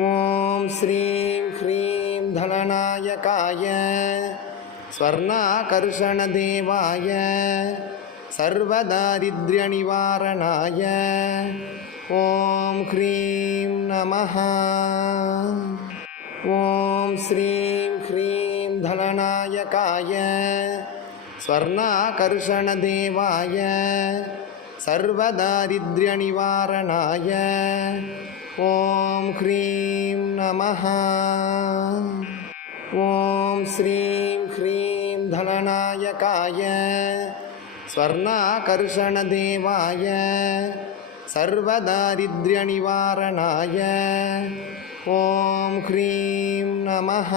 ॐ श्रीं ह्रीं धलनायकाय स्वर्णाकर्षणदेवाय सर्वदारिद्र्यनिवारणाय ॐ क्रीं नमः ॐ श्रीं ह्रीं धलनायकाय स्वर्णाकर्षणदेवाय सर्वदारिद्र्यनिवारणाय ॐ क्रीं नमः ॐ श्रीं ह्रीं धननायकाय स्वर्णाकर्षणदेवाय सर्वदारिद्र्यनिवारणाय ॐ क्रीं नमः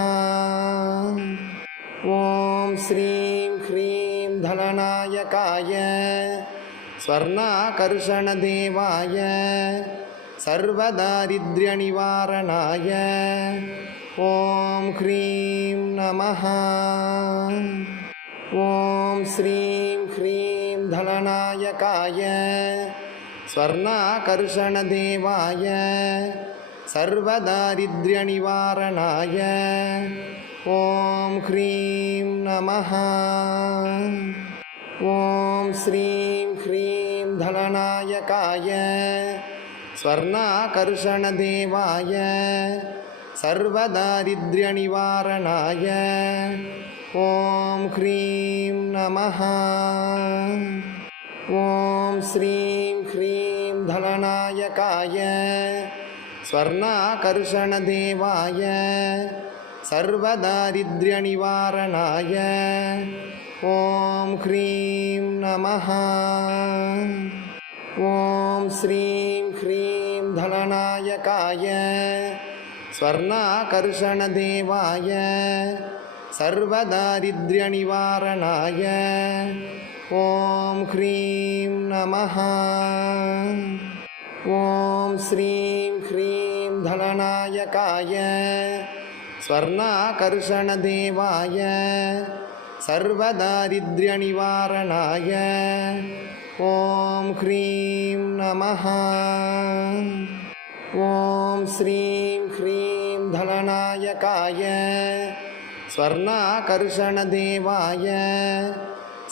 ॐ श्रीं ह्रीं धननायकाय स्वर्णाकर्षणदेवाय सर्वदारिद्र्यनिवारणाय ॐ क्रीं नमः ॐ श्रीं ह्रीं धननायकाय स्वर्णाकर्षणदेवाय सर्वदारिद्र्यनिवारणाय ॐ क्रीं नमः ॐ श्रीं ह्रीं धननायकाय स्वर्णाकर्षणदेवाय सर्वदारिद्र्यनिवारणाय ॐ क्रीं नमः ॐ श्रीं ह्रीं धननायकाय स्वर्णाकर्षणदेवाय सर्वदारिद्र्यनिवारणाय ॐ क्रीं नमः ॐ श्रीं नायकाय स्वर्णाकर्षणदेवाय सर्वदारिद्र्यनिवारणाय ॐ क्रीं नमः ॐ श्रीं ह्रीं धननायकाय स्वर्णाकर्षणदेवाय सर्वदारिद्र्यनिवारणाय ॐ क्रीं नमः श्रीं ह्रीं धननायकाय स्वर्णाकर्षणदेवाय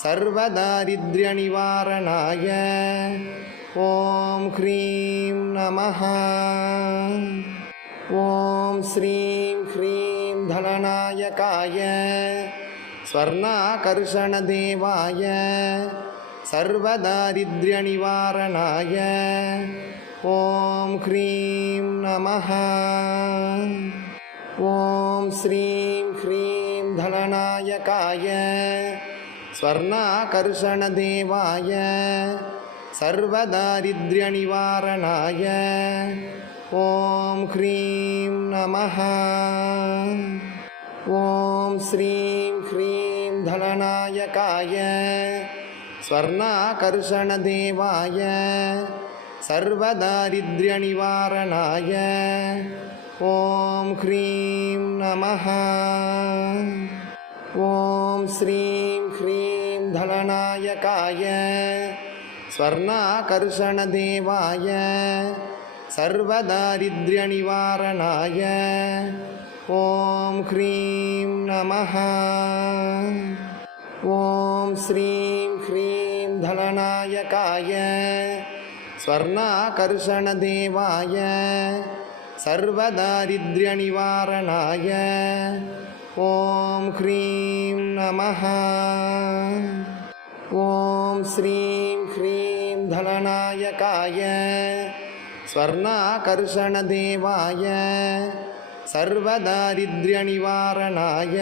सर्वदारिद्र्यनिवारणाय ॐ क्रीं नमः ॐ श्रीं ह्रीं धननायकाय स्वर्णाकर्षणदेवाय सर्वदारिद्र्यनिवारणाय ॐ क्रीं नमः ॐ श्रीं ह्रीं धननायकाय स्वर्णाकर्षणदेवाय सर्वदारिद्र्यनिवारणाय ॐ नमः ॐ श्रीं ह्रीं धननायकाय स्वर्णाकर्षणदेवाय सर्वदारिद्र्यनिवारणाय ॐ क्रीं नमः ॐ श्रीं ह्रीं धननायकाय स्वर्णाकर्षणदेवाय सर्वदारिद्र्यनिवारणाय ॐ क्रीं नमः ॐ श्रीं ह्रीं धलनायकाय स्वर्णाकर्षणदेवाय सर्वदारिद्र्यनिवारणाय ॐ क्रीं नमः ॐ श्रीं ह्रीं धननायकाय स्वर्णाकर्षणदेवाय सर्वदारिद्र्यनिवारणाय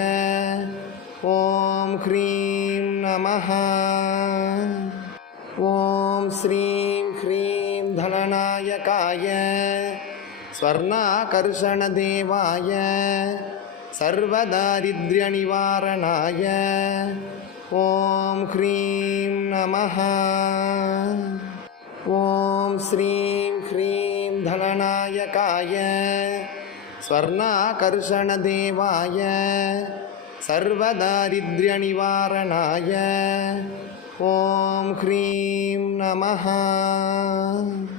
ॐ क्रीं नमः ॐ श्रीं नायकाय स्वर्णाकर्षणदेवाय सर्वदारिद्र्यनिवारणाय ॐ क्रीं नमः ॐ श्रीं ह्रीं धननायकाय स्वर्णाकर्षणदेवाय सर्वदारिद्र्यनिवारणाय ॐ क्रीं नमः